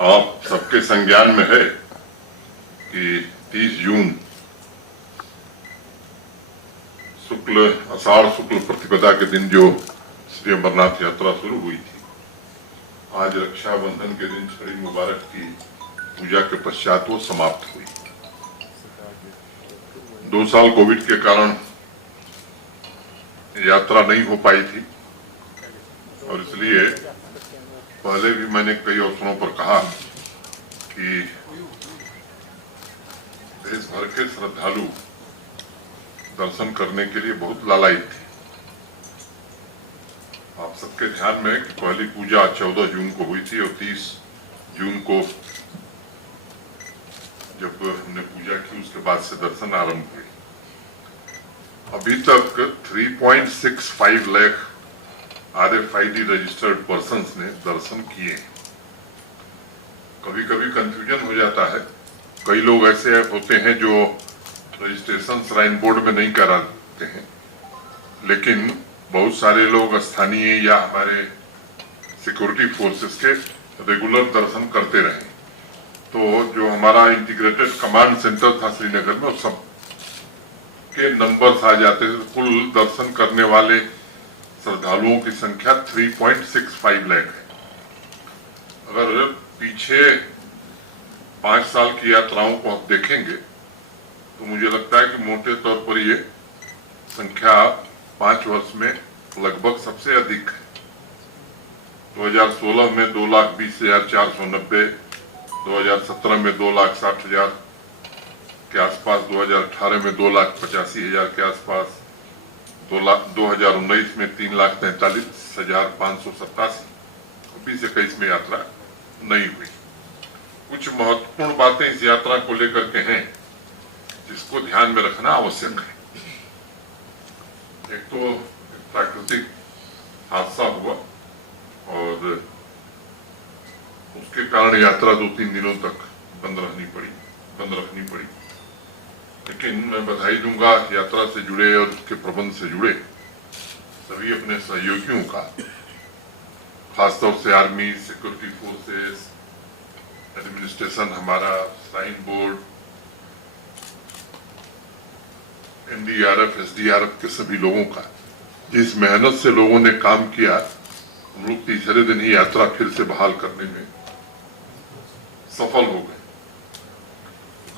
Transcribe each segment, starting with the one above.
आप सबके संज्ञान में है कि 30 जून आषाढ़ शुक्ल प्रतिपदा के दिन जो श्री अमरनाथ यात्रा शुरू हुई थी, आज रक्षाबंधन के दिन छड़ी मुबारक की पूजा के पश्चात वो समाप्त हुई। 2 साल कोविड के कारण यात्रा नहीं हो पाई थी और इसलिए पहले भी मैंने कई अवसरों पर कहा कि देश भर के श्रद्धालु दर्शन करने के लिए बहुत लालायित थे। आप सबके ध्यान में कि पहली पूजा 14 जून को हुई थी और 30 जून को जब हमने पूजा की उसके बाद से दर्शन आरंभ हुए। अभी तक 3.65 लाख RFID रजिस्टर्ड पर्सन्स ने दर्शन किए। कभी कभी कंफ्यूजन हो जाता है, कई लोग ऐसे होते हैं जो रजिस्ट्रेशन श्राइन बोर्ड में नहीं कराते हैं, लेकिन बहुत सारे लोग स्थानीय या हमारे सिक्योरिटी फोर्सेस के रेगुलर दर्शन करते रहे। तो जो हमारा इंटीग्रेटेड कमांड सेंटर था श्रीनगर में, उस सब के नंबर्स आ जाते थे। कुल दर्शन करने वाले श्रद्धालुओं की संख्या 3.65 लाख है। अगर पीछे 5 साल की यात्राओं को आप देखेंगे तो मुझे लगता है कि मोटे तौर पर ये संख्या 5 वर्ष में लगभग सबसे अधिक है। 2016 में 2,20,490, 2017 में 2,60,000 के आसपास, 2018 में 2,85,000 के आसपास, 2019 में 3,43,587। 2021 में यात्रा नहीं हुई। कुछ महत्वपूर्ण बातें इस यात्रा को लेकर के हैं जिसको ध्यान में रखना आवश्यक है। एक तो प्राकृतिक हादसा हुआ और उसके कारण यात्रा 2-3 दिनों तक बंद रखनी पड़ी। लेकिन मैं बधाई दूंगा यात्रा से जुड़े और उसके प्रबंध से जुड़े सभी अपने सहयोगियों का, खासतौर से आर्मी, सिक्योरिटी फोर्सेस, एडमिनिस्ट्रेशन, हमारा श्राइन बोर्ड, NDRF, SDRF के सभी लोगों का। जिस मेहनत से लोगों ने काम किया, हम लोग तीसरे दिन ही यात्रा फिर से बहाल करने में सफल हो गए।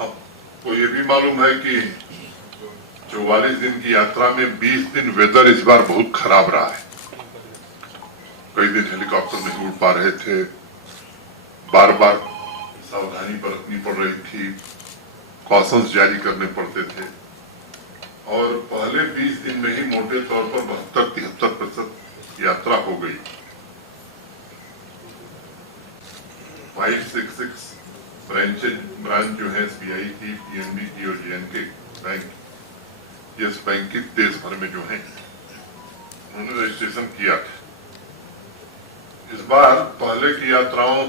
अब तो ये भी मालूम है कि 44 दिन की यात्रा में 20 दिन वेदर इस बार बहुत खराब रहा है। कई दिन हेलीकॉप्टर नहीं उड़ पा रहे थे, बार बार सावधानी बरतनी पड़ रही थी, कॉशंस जारी करने पड़ते थे और पहले 20 दिन में ही मोटे तौर पर 72-73% यात्रा हो गई। 566 ब्रांच जो है SBI की, PNB की और JNK बैंक, यस बैंक की देश भर में जो है उन्होंने रजिस्ट्रेशन किया था। इस बार पहले की यात्राओं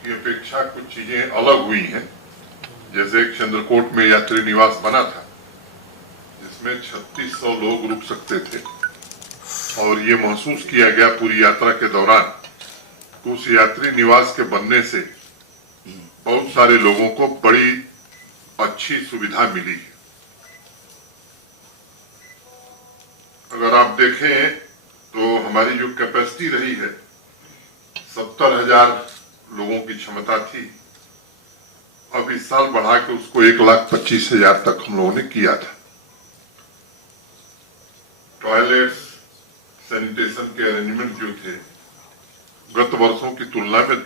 की अपेक्षा कुछ चीजें अलग हुई हैं। जैसे एक चंद्रकोट में यात्री निवास बना था जिसमें 3600 लोग रुक सकते थे और ये महसूस किया गया पूरी यात्रा के दौरान कि उस यात्री निवास के बनने से बहुत सारे लोगों को बड़ी अच्छी सुविधा मिली है। अगर आप देखें तो हमारी जो कैपेसिटी रही है 70,000 लोगों की क्षमता थी। अब इस साल बढ़ा के उसको 1,25,000 तक हम लोगों ने किया था। टॉयलेट्स, सैनिटेशन के अरेंजमेंट जो थे गत वर्षों की तुलना में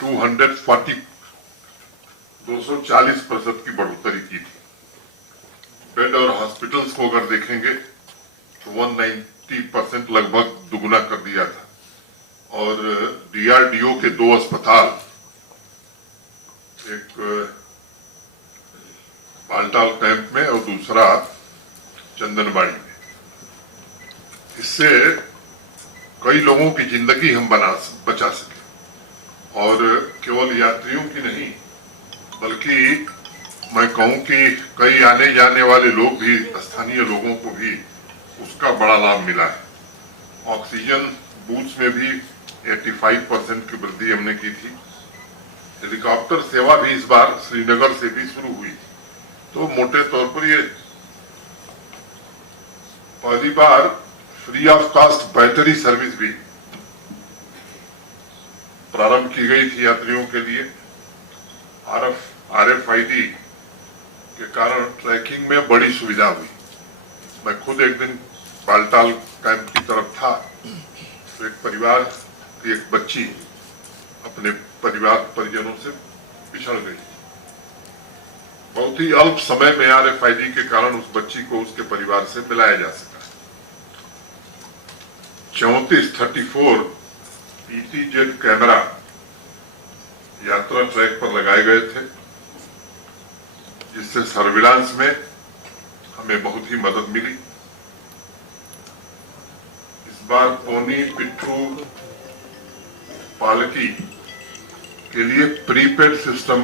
240% की बढ़ोतरी की थी। बेड और हॉस्पिटल्स को अगर देखेंगे तो 190% लगभग दुगुना कर दिया था और DRDO के 2 अस्पताल, एक बालटाल कैंप में और दूसरा चंदनबाड़ी में, इससे कई लोगों की जिंदगी हम बचा सके और केवल यात्रियों की नहीं बल्कि मैं कहूं कि कई आने जाने वाले लोग भी, स्थानीय लोगों को भी उसका बड़ा लाभ मिला है। ऑक्सीजन बूथ्स में भी 85% की वृद्धि हमने की थी। हेलीकॉप्टर सेवा भी इस बार श्रीनगर से भी शुरू हुई थी। तो मोटे तौर पर ये पहली बार free of cost battery service भी प्रारंभ की गई थी यात्रियों के लिए। RFID के कारण ट्रैकिंग में बड़ी सुविधा हुई। मैं खुद एक दिन बालटाल कैंप की तरफ था, तो एक परिवार की एक बच्ची अपने परिजनों से पिछड़ गई। बहुत ही अल्प समय में RFID के कारण उस बच्ची को उसके परिवार से मिलाया जा सका। 34 ETZ कैमरा यात्रा ट्रैक पर लगाए गए थे, जिससे सर्विलांस में हमें बहुत ही मदद मिली। इस बार पोनी पिट्ठू पालकी के लिए प्रीपेड सिस्टम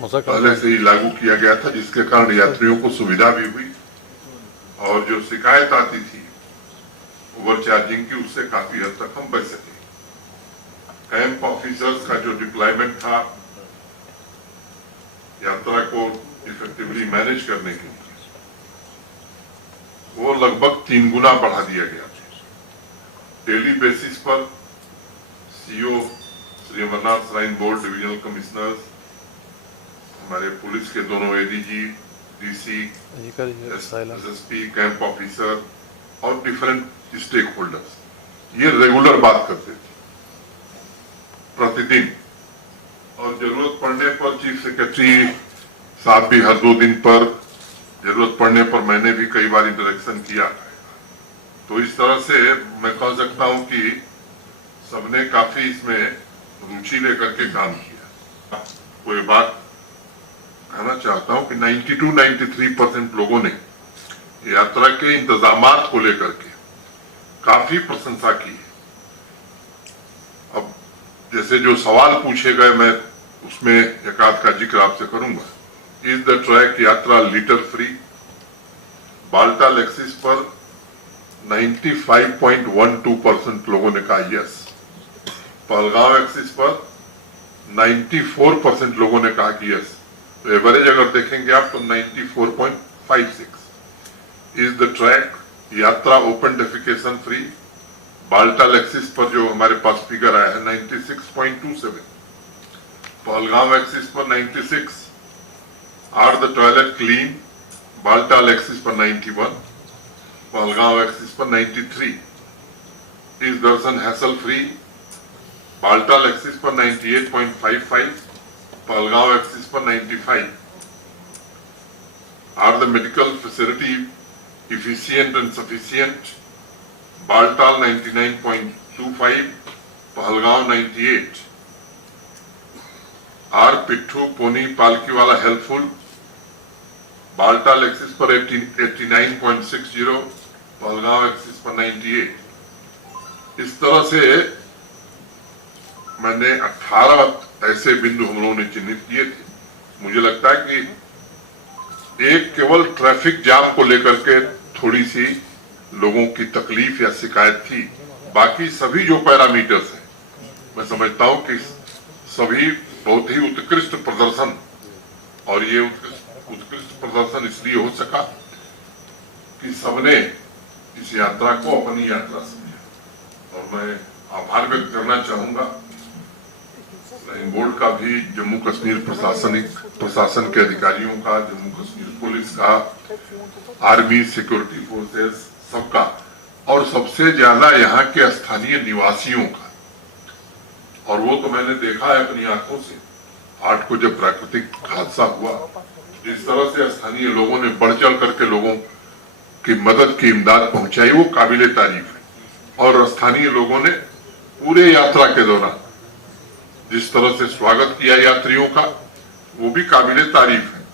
पहले से ही लागू किया गया था, जिसके कारण यात्रियों को सुविधा भी हुई और जो शिकायत आती थी ओवर चार्जिंग की, उससे काफी हद तक हम बच सके। कैंप ऑफिसर्स का जो डिप्लॉयमेंट था यात्रा को इफेक्टिवली मैनेज करने के लिए, वो लगभग 3 गुना बढ़ा दिया गया। डेली बेसिस पर CO Shri Amarnath shrine board divisional commissioners, हमारे पुलिस के दोनों ADG, DC, SSP, camp officer और डिफरेंट स्टेक होल्डर्स ये रेगुलर बात करते थे प्रतिदिन। और जरूरत पड़ने पर चीफ सेक्रेटरी साहब भी हर 2 दिन पर, जरूरत पड़ने पर मैंने भी कई बार इंटरेक्शन किया। तो इस तरह से मैं कह सकता हूं कि सबने काफी इसमें रुचि लेकर के काम किया। कोई बात कहना चाहता हूं कि 92-93% लोगों ने यात्रा के इंतजामात को लेकर के काफी प्रशंसा की है। अब जैसे जो सवाल पूछे गए, मैं उसमें एक आध का जिक्र आपसे करूंगा। इज द ट्रैक यात्रा लिटर फ्री? बाल्टाल एक्सिस पर 95.12% लोगों ने कहा यस। पहलगांव एक्सिस पर 94% लोगों ने कहा कि यस। तो एवरेज अगर देखेंगे आप तो 94.56। इज द ट्रैक यात्रा open defecation free? Baltal axis पर जो हमारे पास फिगर आया है 96.27, पहलगांव एक्सिस पर 96। Are the toilet clean? Baltal axis पर 91, पहलगांव एक्सिस पर 93। Is darshan hassle free? Baltal axis पर 98.55, पहलगांव एक्सिस पर 95। Are the medical facility efficient and sufficient? Baltal 99.25, Pahalgam 98। Are pitthu pony palki wala helpful? Baltal axis पर 89.60, पहलगांव एक्सिस पर 98। इस तरह से मैंने 18 ऐसे बिंदु हम लोगों ने चिन्हित किए थे। मुझे लगता है कि एक केवल ट्रैफिक जाम को लेकर के थोड़ी सी लोगों की तकलीफ या शिकायत थी, बाकी सभी जो पैरामीटर्स हैं मैं समझता हूं कि सभी बहुत ही उत्कृष्ट प्रदर्शन, और ये उत्कृष्ट प्रदर्शन इसलिए हो सका कि सबने इस यात्रा को अपनी यात्रा समझा। और मैं आभार व्यक्त करना चाहूंगा श्राइन बोर्ड का भी, जम्मू कश्मीर प्रशासन के अधिकारियों का, जम्मू कश्मीर पुलिस का, आर्मी, सिक्योरिटी फोर्सेस सबका, और सबसे ज्यादा यहाँ के स्थानीय निवासियों का। और वो तो मैंने देखा है अपनी आंखों से 8 को जब प्राकृतिक हादसा हुआ, जिस तरह से स्थानीय लोगों ने बढ़ चढ़ करके लोगों की मदद की इमदाद पहुंचाई, वो काबिले तारीफ है। और स्थानीय लोगों ने पूरे यात्रा के दौरान जिस तरह से स्वागत किया यात्रियों का, वो भी काबिले तारीफ है।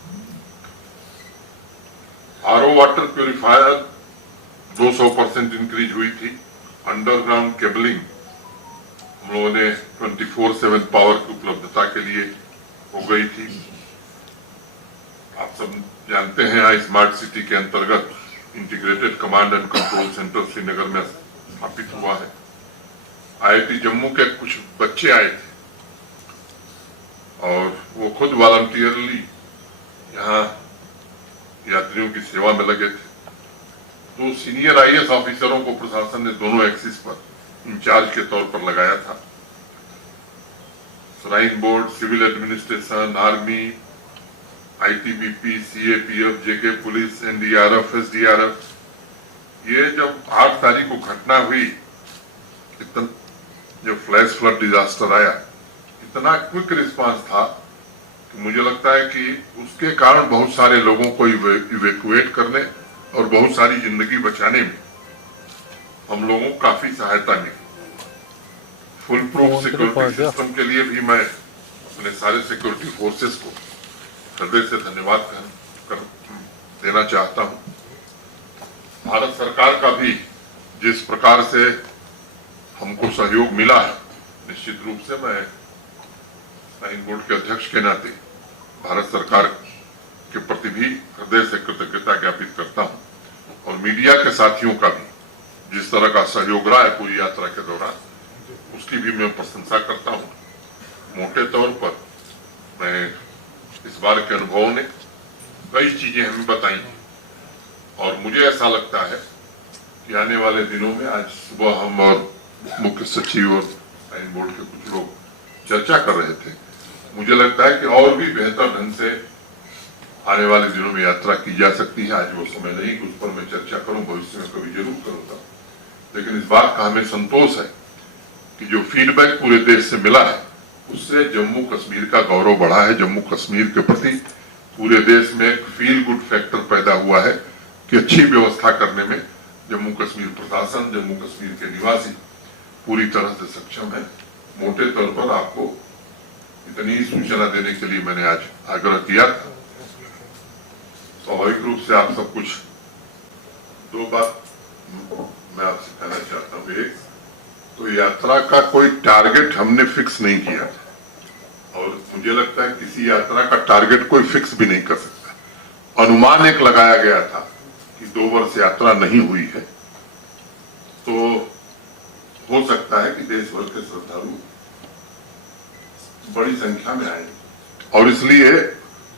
RO वाटर प्यूरिफायर 200% इंक्रीज हुई थी। अंडरग्राउंड केबलिंग हम लोगों ने 24/7 पावर की उपलब्धता के लिए हो गई थी। आप सब जानते हैं स्मार्ट सिटी के अंतर्गत integrated command and control centre Srinagar में स्थापित हुआ है। IIT जम्मू के कुछ बच्चे आए थे और वो खुद वॉलंटियरली यहाँ यात्रियों की सेवा में लगे थे। तो सीनियर IAS ऑफिसरों को प्रशासन ने दोनों एक्सिस पर इंचार्ज के तौर पर लगाया था। Shrine board, civil administration, army, ITBP, CAPF, JK police, NDRF, SDRF, ये जब 8 तारीख को घटना हुई, जो फ्लैश फ्लड डिजास्टर आया, इतना क्विक रिस्पांस था कि मुझे लगता है कि उसके कारण बहुत सारे लोगों को इवैक्यूएट करने और बहुत सारी जिंदगी बचाने में हम लोगों को काफी सहायता मिली। फुल प्रूफ सिक्योरिटी सिस्टम के लिए भी मैं अपने सारे सिक्योरिटी फोर्सेस को हृदय से धन्यवाद देना चाहता हूं। भारत सरकार का भी जिस प्रकार से हमको सहयोग मिला है, निश्चित रूप से मैं श्राइन बोर्ड के अध्यक्ष के नाते भारत सरकार के प्रति भी हृदय से कृतज्ञता ज्ञापित करता हूं और मीडिया के साथियों का भी जिस तरह का सहयोग रहा है पूरी यात्रा के दौरान, उसकी भी मैं प्रशंसा करता हूं। मोटे तौर पर मैं इस बार के अनुभवों ने कई चीजें हमें बताई और मुझे ऐसा लगता है कि आने वाले दिनों में, आज सुबह हम और मुख्य सचिव और श्राइन बोर्ड के कुछ लोग चर्चा कर रहे थे, मुझे लगता है कि और भी बेहतर ढंग से आने वाले दिनों में यात्रा की जा सकती है। आज वो समय नहीं कि उस पर मैं चर्चा करूं, भविष्य में कभी जरूर करूंगा। लेकिन इस बात का हमें संतोष है कि जो फीडबैक पूरे देश से मिला है उससे जम्मू कश्मीर का गौरव बढ़ा है। जम्मू कश्मीर के प्रति पूरे देश में एक फील गुड फैक्टर पैदा हुआ है कि अच्छी व्यवस्था करने में जम्मू कश्मीर प्रशासन, जम्मू कश्मीर के निवासी पूरी तरह से सक्षम है। मोटे तौर पर आपको इतनी सूचना देने के लिए मैंने आज आग्रह किया था। स्वाभाविक रूप से आप सब कुछ, दो बात मैं आपसे कहना चाहता हूँ। एक तो यात्रा का कोई टारगेट हमने फिक्स नहीं किया और मुझे लगता है किसी यात्रा का टारगेट कोई फिक्स भी नहीं कर सकता। अनुमान एक लगाया गया था कि 2 वर्ष यात्रा नहीं हुई है, तो हो सकता है कि देश भर के श्रद्धालु बड़ी संख्या में आए और इसलिए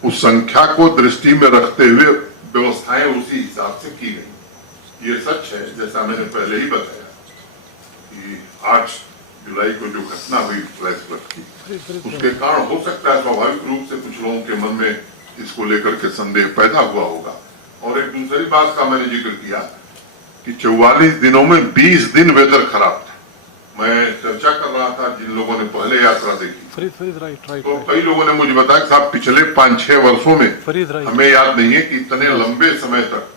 उस संख्या को दृष्टि में रखते हुए व्यवस्थाएं उसी हिसाब से की गई। ये सच है, जैसा मैंने पहले ही बताया कि 8 जुलाई को जो घटना हुई फ्लैश फ्लड की, उसके कारण हो सकता है स्वाभाविक रूप से कुछ लोगों के मन में इसको लेकर के संदेह पैदा हुआ होगा। और एक दूसरी बात का मैंने जिक्र किया कि 44 दिनों में 20 दिन वेदर खराब था। मैं चर्चा कर रहा था जिन लोगों ने पहले यात्रा देखी, तो कई लोगों ने मुझे बताया कि साहब पिछले 5-6 वर्षों में हमें याद नहीं है कि इतने लंबे समय तक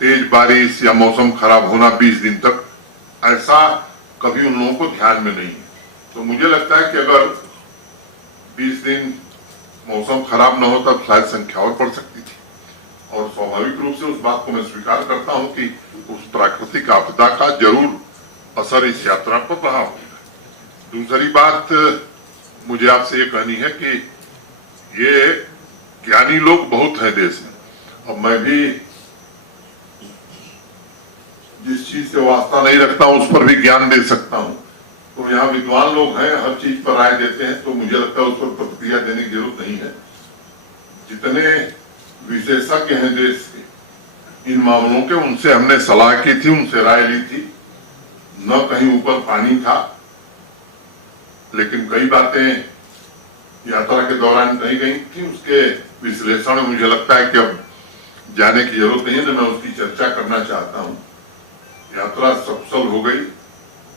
तेज बारिश या मौसम खराब होना 20 दिन तक, ऐसा कभी उन लोगों को ध्यान में नहीं है। तो मुझे लगता है कि अगर 20 दिन मौसम खराब न हो तब शायद संख्या और बढ़ सकती थी और स्वाभाविक रूप से उस बात को मैं स्वीकार करता हूं कि उस प्राकृतिक आपदा का जरूर असर इस यात्रा पर रहा होगा। दूसरी बात मुझे आपसे ये कहनी है कि ये ज्ञानी लोग बहुत हैं देश में और मैं भी जिस चीज से वास्ता नहीं रखता हूं उस पर भी ज्ञान दे सकता हूं। तो यहाँ विद्वान लोग हैं, हर चीज पर राय देते हैं, तो मुझे लगता है उस पर प्रतिक्रिया देने की जरूरत नहीं है। जितने विशेषज्ञ हैं देश के इन मामलों के, उनसे हमने सलाह की थी, उनसे राय ली थी। न कहीं ऊपर पानी था, लेकिन कई बातें यात्रा के दौरान कही गई थी, उसके विश्लेषण में मुझे लगता है कि अब जाने की जरूरत नहीं है, तो मैं उसकी चर्चा करना चाहता हूं। यात्रा सफल हो गई,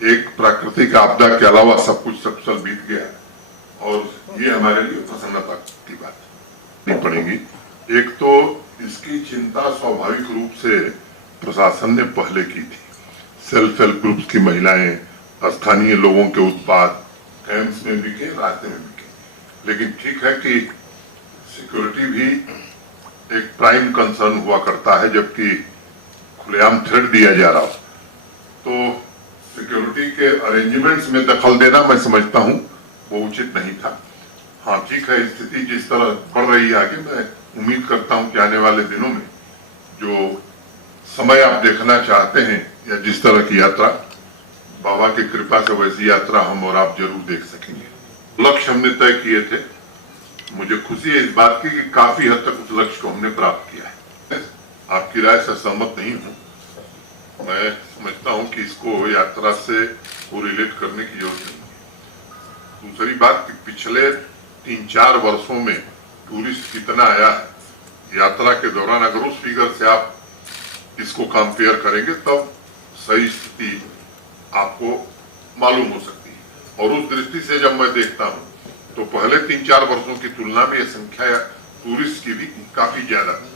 एक प्राकृतिक आपदा के अलावा सब कुछ सफल बीत गया और ये हमारे लिए प्रसन्नता की बात नहीं पड़ेगी। एक तो इसकी चिंता स्वाभाविक रूप से प्रशासन ने पहले की थी। सेल्फ हेल्प ग्रुप्स की महिलाएं, स्थानीय लोगों के उत्पाद कैंप्स में बिके, रास्ते में बिके। लेकिन ठीक है कि सिक्योरिटी भी एक प्राइम कंसर्न हुआ करता है, जबकि खुलेआम थ्रेट दिया जा रहा हो तो सिक्योरिटी के अरेंजमेंट्स में दखल देना मैं समझता हूं वो उचित नहीं था। हाँ ठीक है, स्थिति जिस तरह बढ़ रही है आगे, मैं उम्मीद करता हूं कि आने वाले दिनों में जो समय आप देखना चाहते हैं या जिस तरह की यात्रा बाबा की कृपा से वैसी यात्रा हम और आप जरूर देख सकेंगे। लक्ष्य हमने तय किए थे, मुझे खुशी है इस बात की कि काफी हद तक उस लक्ष्य को हमने प्राप्त किया है। आपकी राय से सहमत नहीं हूं, मैं समझता हूं कि इसको यात्रा से कोरिलेट करने की जरूरत नहीं है। दूसरी बात कि पिछले 3-4 वर्षों में टूरिस्ट कितना आया है यात्रा के दौरान, अगर उस फिगर से आप इसको कंपेयर करेंगे तब सही स्थिति आपको मालूम हो सकती है। और उस दृष्टि से जब मैं देखता हूं तो पहले 3-4 वर्षों की तुलना में यह संख्या टूरिस्ट की भी काफी ज्यादा थी।